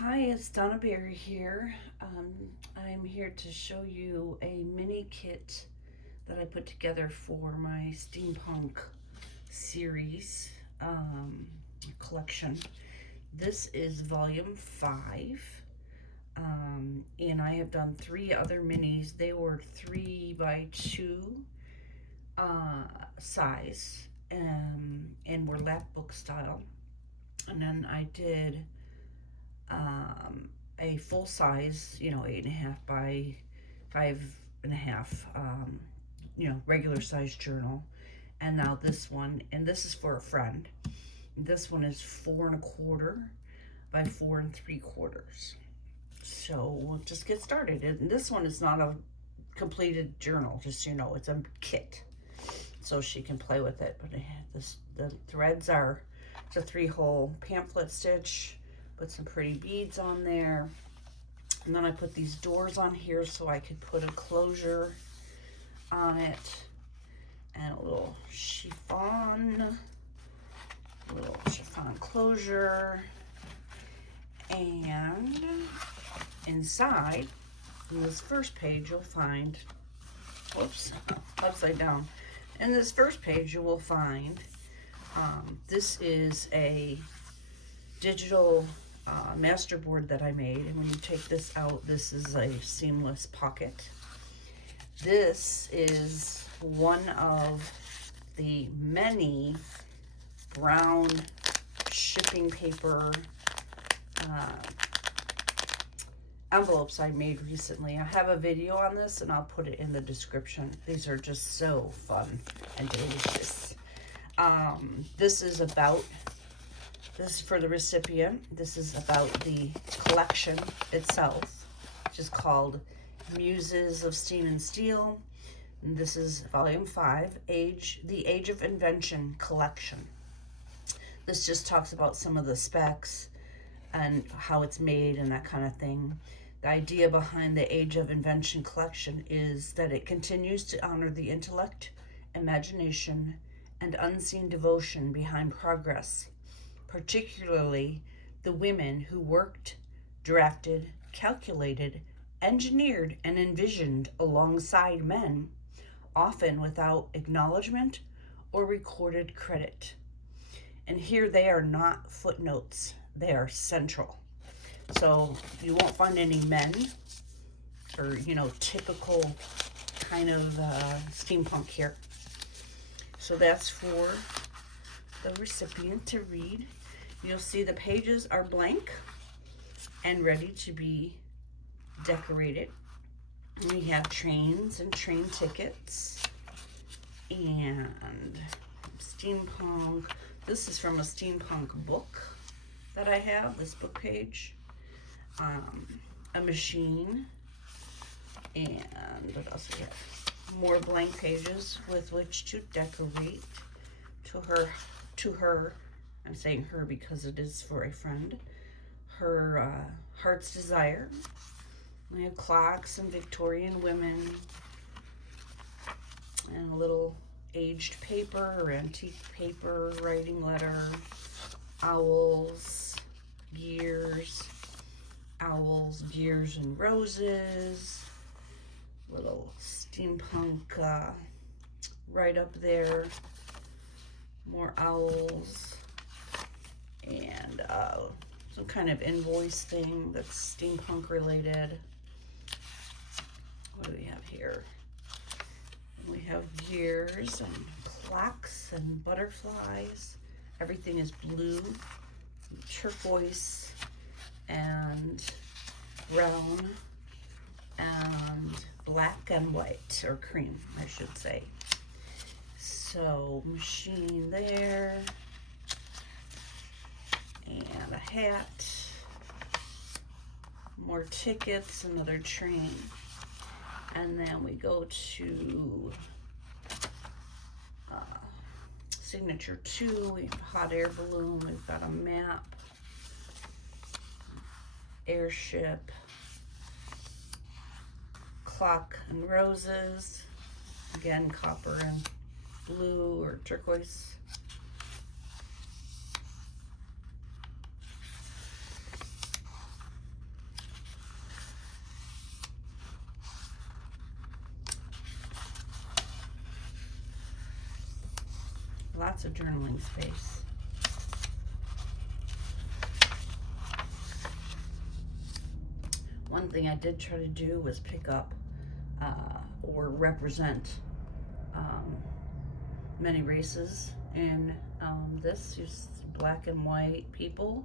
Hi, it's Donna Berry here. I'm here to show you a mini kit that I put together for my steampunk series collection. This is volume 5, and I have done 3 other minis. They were 3 by 2 size, and were lap book style. And then I did a full size, 8.5 by 5.5, regular size journal. And now this one, and this is for a friend. This one is 4.25 by 4.75. So we'll just get started. And this one is not a completed journal, just so you know, it's a kit. So she can play with it. But the threads are, it's a 3-hole pamphlet stitch. Put some pretty beads on there. And then I put these doors on here so I could put a closure on it. And a little chiffon closure. And inside, in this first page, you'll find, whoops, upside down. In this first page, you will find, this is a digital masterboard that I made, and when you take this out, this is a seamless pocket. This is one of the many brown shipping paper envelopes I made recently. I have a video on this and I'll put it in the description. These are just so fun and delicious. This is for the recipient. This is about the collection itself, which is called Muses of Steam and Steel. And this is volume 5, the Age of Invention Collection. This just talks about some of the specs and how it's made and that kind of thing. The idea behind the Age of Invention Collection is that it continues to honor the intellect, imagination, and unseen devotion behind progress, particularly the women who worked, drafted, calculated, engineered, and envisioned alongside men, often without acknowledgement or recorded credit. And here they are not footnotes, they are central. So you won't find any men or, typical kind of steampunk here. So that's for the recipient to read. You'll see the pages are blank and ready to be decorated. We have trains and train tickets and steampunk. This is from a steampunk book that I have, this book page. A machine, and what else we have? More blank pages with which to decorate to her, I'm saying her because it is for a friend, her heart's desire. We have clocks and Victorian women, and a little aged paper or antique paper, writing letter, owls, gears, and roses, little steampunk right up there, more owls, and some kind of invoice thing that's steampunk related. What do we have here? We have gears and clocks and butterflies. Everything is blue, turquoise, and brown, and black and white, or cream, I should say. So, machine there, and a hat, more tickets, another train. And then we go to signature 2, we have a hot air balloon, we've got a map, airship, clock and roses, again copper and blue or turquoise, It's a journaling space. One thing I did try to do was pick up or represent many races in this. Use black and white people,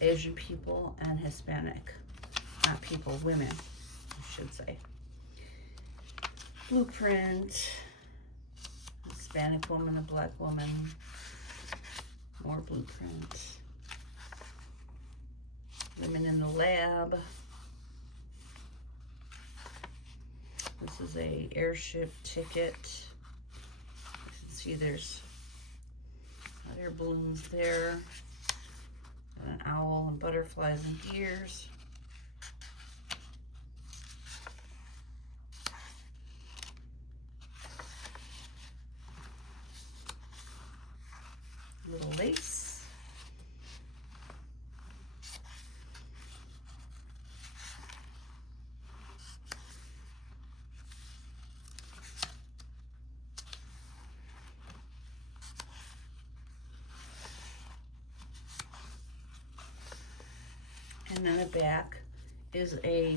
Asian people, and Hispanic people, women, I should say. Blueprint, Hispanic woman, a black woman, more blueprint. Women in the lab. This is a airship ticket. You can see there's hot air balloons there. And an owl and butterflies and deers. Little lace. And then the back is a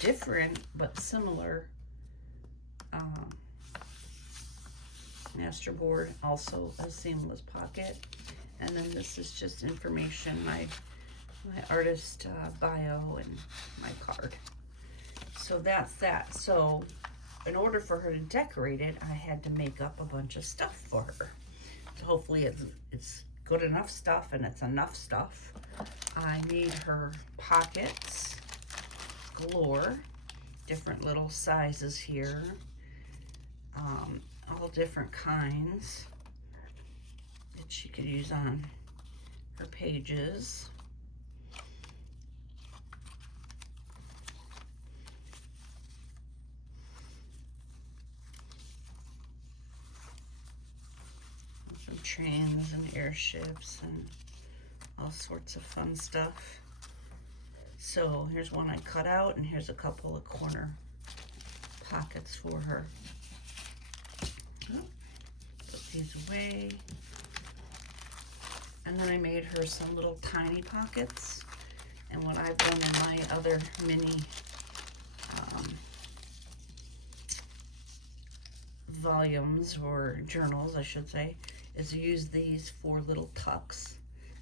different but similar master board, also a seamless pocket. And then this is just information, my artist bio and my card. So that's that. So in order for her to decorate it, I had to make up a bunch of stuff for her. So hopefully it's good enough stuff and it's enough stuff. I made her pockets galore, different little sizes here, all different kinds that she could use on her pages. Some trains and airships and all sorts of fun stuff. So here's one I cut out, and here's a couple of corner pockets for her. Oh, put these away. And then I made her some little tiny pockets. And what I've done in my other mini volumes, or journals I should say, is to use these for little tucks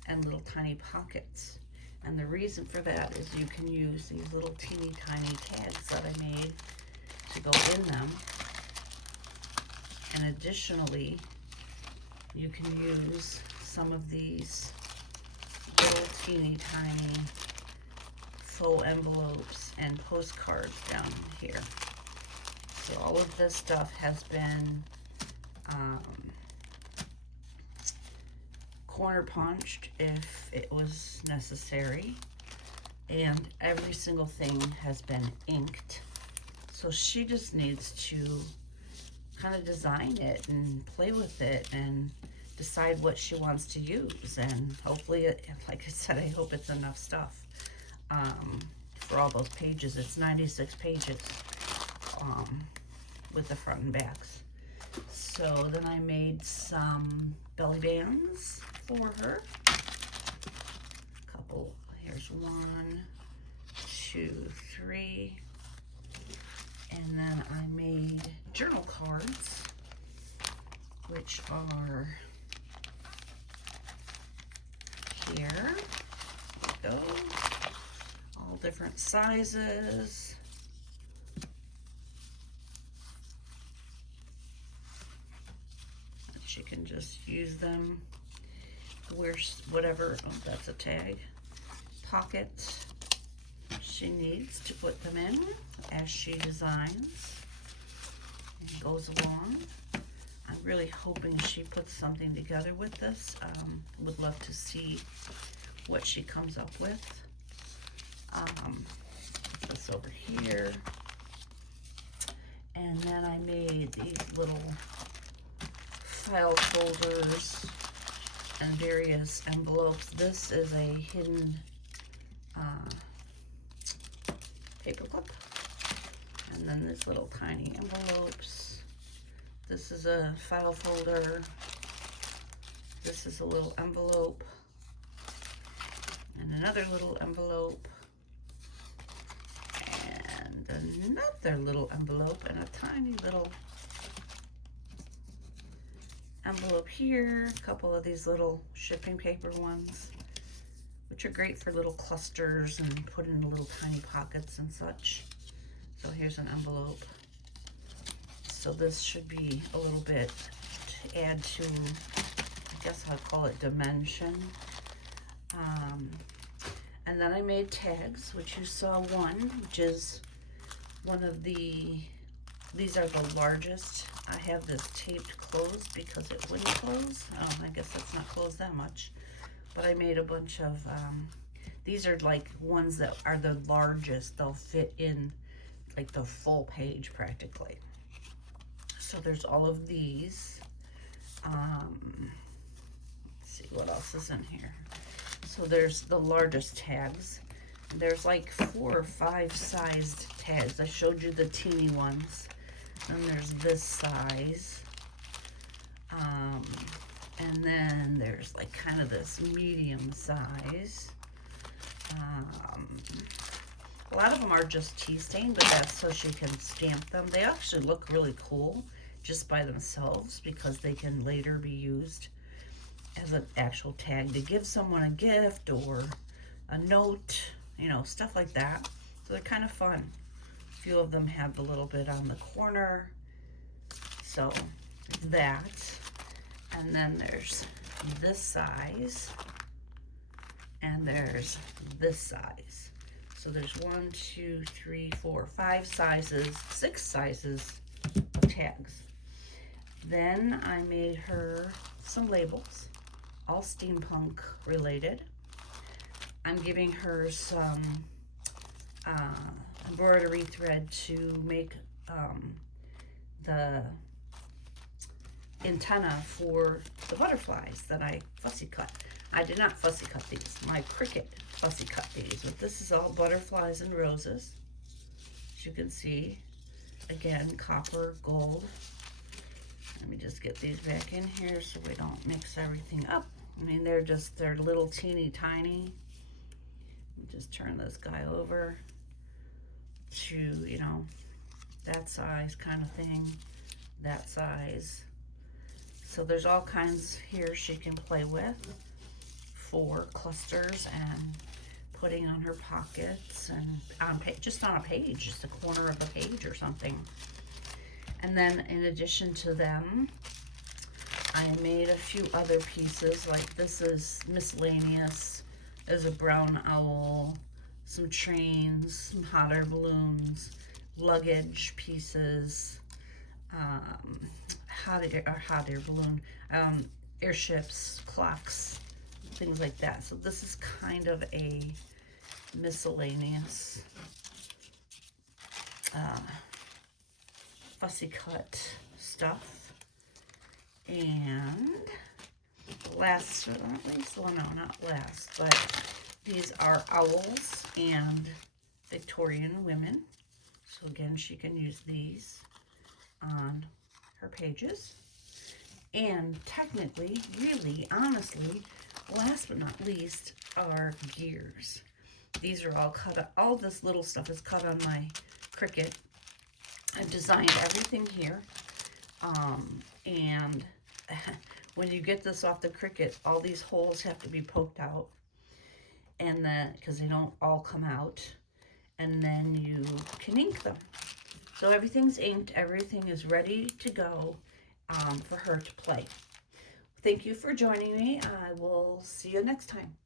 and little tiny pockets. And the reason for that is you can use these little teeny tiny tags that I made to go in them. And additionally, you can use some of these little teeny tiny faux envelopes and postcards down here. So all of this stuff has been corner punched if it was necessary, and every single thing has been inked. So she just needs to kind of design it and play with it and decide what she wants to use. And hopefully, like I said, I hope it's enough stuff for all those pages. It's 96 pages with the front and backs. So then I made some belly bands for her. A couple, here's 1, 2, 3. And then I made journal cards, which are here. There we go. All different sizes. She can just use them, wear whatever, oh, that's a tag, pocket she needs to put them in as she designs and goes along. I'm really hoping she puts something together with this. Would love to see what she comes up with. Put this over here. And then I made these little file folders and various envelopes. This is a hidden paper clip, and then these little tiny envelopes. This is a file folder This is a little envelope. And another little envelope. And another little envelope. And a tiny little envelope here. A couple of these little shipping paper ones, which are great for little clusters and put in little tiny pockets and such. So here's an envelope. So this should be a little bit to add to, I guess I'll call it dimension. And then I made tags, which you saw one, which is one of the, these are the largest. I have this taped closed because it wouldn't close. I guess that's not closed that much. But I made a bunch of, these are like ones that are the largest. They'll fit in like the full page practically. So there's all of these. Let's see what else is in here. So there's the largest tags. There's like 4 or 5 sized tags. I showed you the teeny ones. Then there's this size. And then there's like kind of this medium size. A lot of them are just tea stained, but that's so she can stamp them. They actually look really cool just by themselves because they can later be used as an actual tag to give someone a gift or a note, you know, stuff like that. So they're kind of fun. A few of them have a little bit on the corner. So that. And then there's this size. And there's this size. So there's 1, 2, 3, 4, 5 sizes, 6 sizes of tags. Then I made her some labels, all steampunk related. I'm giving her some embroidery thread to make the antenna for the butterflies that I fussy cut. I did not fussy cut these. My Cricut fussy cut these. But this is all butterflies and roses. As you can see, again, copper, gold. Let me just get these back in here so we don't mix everything up. I mean, they're little teeny tiny. Just turn this guy over to, you know, that size kind of thing, that size. So there's all kinds here she can play with for clusters and putting on her pockets and just on a page, just a corner of a page or something. And then in addition to them, I made a few other pieces, like this is miscellaneous. There's a brown owl, some trains, some hot air balloons, luggage pieces, hot air balloon, airships, clocks, things like that. So this is kind of a miscellaneous fussy cut stuff. And last, or at least, well, no, not last, but these are owls and Victorian women. So again, she can use these on her pages. And technically, really, honestly, last but not least, are gears. These are all cut up. All this little stuff is cut on my Cricut. I've designed everything here. And when you get this off the Cricut, all these holes have to be poked out. And then, because they don't all come out. And then you can ink them. So everything's inked. Everything is ready to go for her to play. Thank you for joining me. I will see you next time.